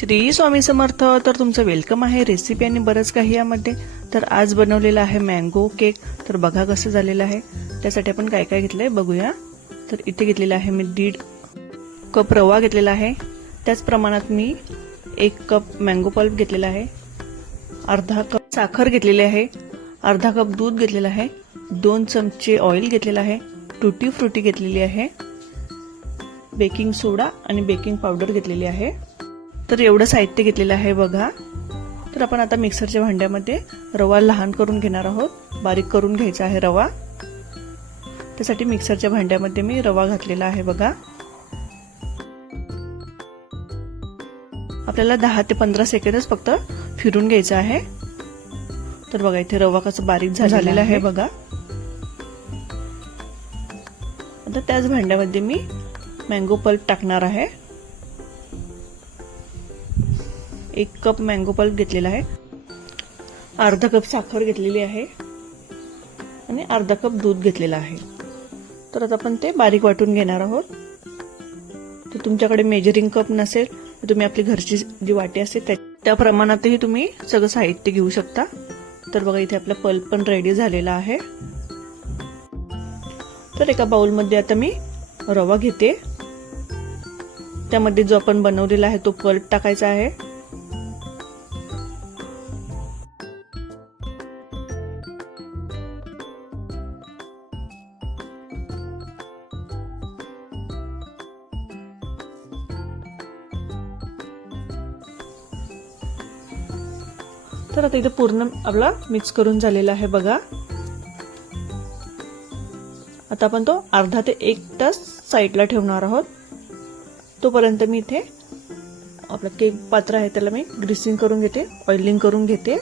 श्री स्वामी समर्थ. तर तुमचं वेलकम आहे रेसिपी आणि बरंच काही यामध्ये. तर आज बनवलेला आहे मँगो केक. तर बघा कसं झालेलं आहे. त्यासाठी आपण काय काय घेतलंय बघूया. तर इथे घेतलेला आहे मी 1.5 कप रवा घेतलेला आहे. त्याच प्रमाणात मी 1 कप मँगो पल्प घेतलेला आहे, अर्धा कप साखर घेतलेली आहे, अर्धा कप दूध घेतलेलं आहे, 2 चमचे ऑइल घेतलेला आहे, टुटी फ्रुटी घेतलेली आहे, बेकिंग सोडा आणि बेकिंग पावडर घेतलेली आहे. तर एवढं साहित्य घेतलेलं आहे बघा. तर आपण आता मिक्सरच्या भांड्यामध्ये रवा लहान करून घेणार आहोत. बारीक करून घ्यायचा आहे रवा. त्यासाठी मिक्सरच्या भांड्यामध्ये मी रवा घातलेला आहे बघा. आपल्याला 10 ते 15 सेकंदच फक्त फिरून घ्यायचं आहे. तर बघा इथे रवा कसं बारीक झालेला आहे बघा. आता त्याच भांड्यामध्ये मी मँगो पल्प टाकणार आहे. 1 कप मँगो पल्प घेतलेला आहे, अर्धा कप साखर घेतलेली आहे आणि अर्धा कप दूध घेतलेला आहे. तर आता आपण ते बारीक वाटून घेणार आहोत. तर तुमच्याकडे मेजरिंग कप नसेल तर तुम्ही आपली घरची जी वाटी असते त्या प्रमाणातही तुम्ही सगळं साहित्य घेऊ शकता. तर बघा इथे आपला पल्प पण रेडी झालेला आहे. तर एका बाउलमध्ये आता मी रवा घेते. त्यामध्ये जो आपण बनवलेला आहे तो पल्प टाकायचा आहे. तर आता इथे पूर्ण आपला मिक्स करून झालेला आहे बघा. आता आपण तो अर्धा ते 1 तास साईडला ठेवणार आहोत. तोपर्यंत मी इथे आपलं केक पात्र आहे त्याला मी ग्रीसिंग करून घेते, ऑइलिंग करून घेते.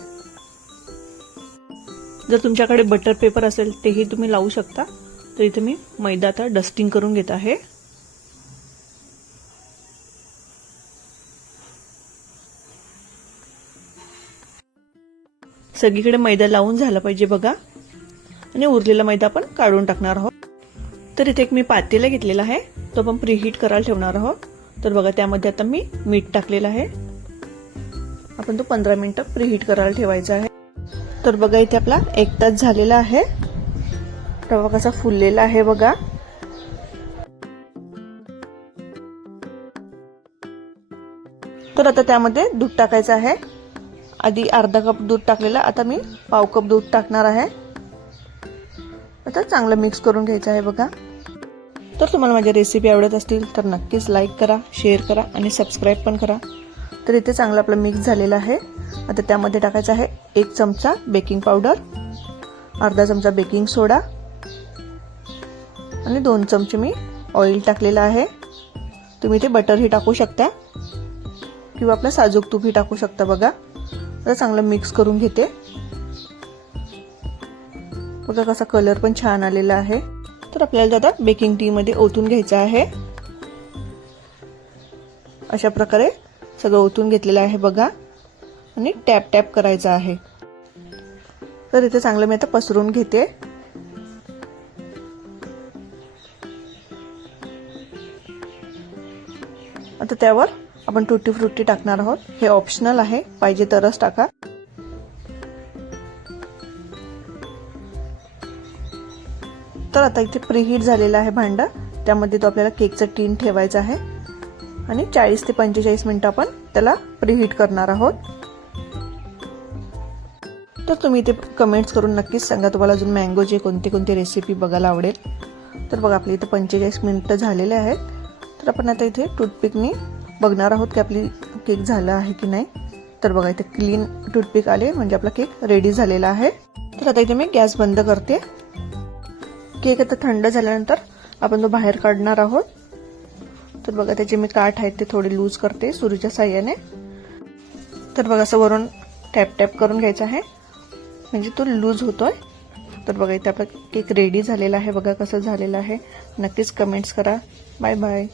जर तुमच्याकडे बटर पेपर असेल तेही तुम्ही लावू शकता. तर इथे मी मैदा आता डस्टिंग करून घेत आहे. सगळीकडे मैदा लावून झाला पाहिजे बघा. आणि उरलेला मैदा आपण काढून टाकणार आहोत. तर इथे एक मी पातेला घेतलेला आहे, तो आपण प्रीहीट करायला ठेवणार आहोत. तर बघा त्यामध्ये आता मी मीठ टाकलेलं आहे. आपण तो 15 मिनिटं प्रीहीट करायला ठेवायचा आहे. तर बघा इथे आपला 1 तास झालेला आहे. रवा कसा फुललेला आहे बघा. तर आता त्यामध्ये दूध टाकायचं आहे. आधी अर्धा कप दूध टाकलेला, आता मी पाव कप दूध टाकणार आहे. आता चांगलं मिक्स करून घ्यायचं आहे बघा. तर तुम्हाला माझ्या रेसिपी आवडत असतील तर नक्कीच लाईक करा, शेअर करा आणि सबस्क्राईब पण करा. तर इथे चांगलं आपलं मिक्स झालेलं आहे. आता त्यामध्ये टाकायचं आहे 1 चमचा बेकिंग पावडर, अर्धा चमचा बेकिंग सोडा आणि 2 चमचे मी ऑइल टाकलेलं आहे. तुम्ही इथे बटरही टाकू शकता किंवा आपलं साजूक तूपही टाकू शकता बघा. आता चांगलं मिक्स करून घेते. बघा कसा कलर पण छान आलेला आहे. तर आपल्याला आता बेकिंग टी मध्ये ओतून घ्यायचं आहे. अशा प्रकारे सगळं ओतून घेतलेलं आहे बघा. आणि टॅप टॅप करायचं आहे. तर इथे चांगलं मी आता पसरून घेते. आता त्यावर आपण टुटी फ्रुटी टाकणार आहोत. हे ऑप्शनल आहे, पाहिजे तरच टाका. तर आता इथे प्रीहीट झालेला आहे भांडं. त्यामध्ये तो आपल्याला केकचा टीन ठेवायचा आहे आणि 40 ते 45 मिनिटं आपण त्याला प्रीहीट करणार आहोत. तर तुम्ही इथे कमेंट्स करून नक्कीच सांगा तुम्हाला अजून मँगोचे कोणती रेसिपी बघायला आवडेल. तर बघा आपली इथे 45 मिनिटं झालेले आहेत. तर आपण आता इथे टूथपिकनी बघणार आहोत की आपली केक झाला आहे की नाही. तर बघा इथे क्लीन टूथपिक आले म्हणजे आपला केक रेडी झालेला आहे. तर आता इथे मी गॅस बंद करते. केक आता थंड झाल्यानंतर आपण तो बाहेर काढणार आहोत. तर बघा त्याचे मी काठ आहेत ते थोडे लूज करते सुरीच्या साह्याने. तर बघा असं वरून टॅप टॅप करून घ्यायचा आहे म्हणजे तो लूज होतोय. तर बघा इथे आपला केक रेडी झालेला आहे. बघा कसं झालेला आहे. नक्कीच कमेंट्स करा. Bye bye.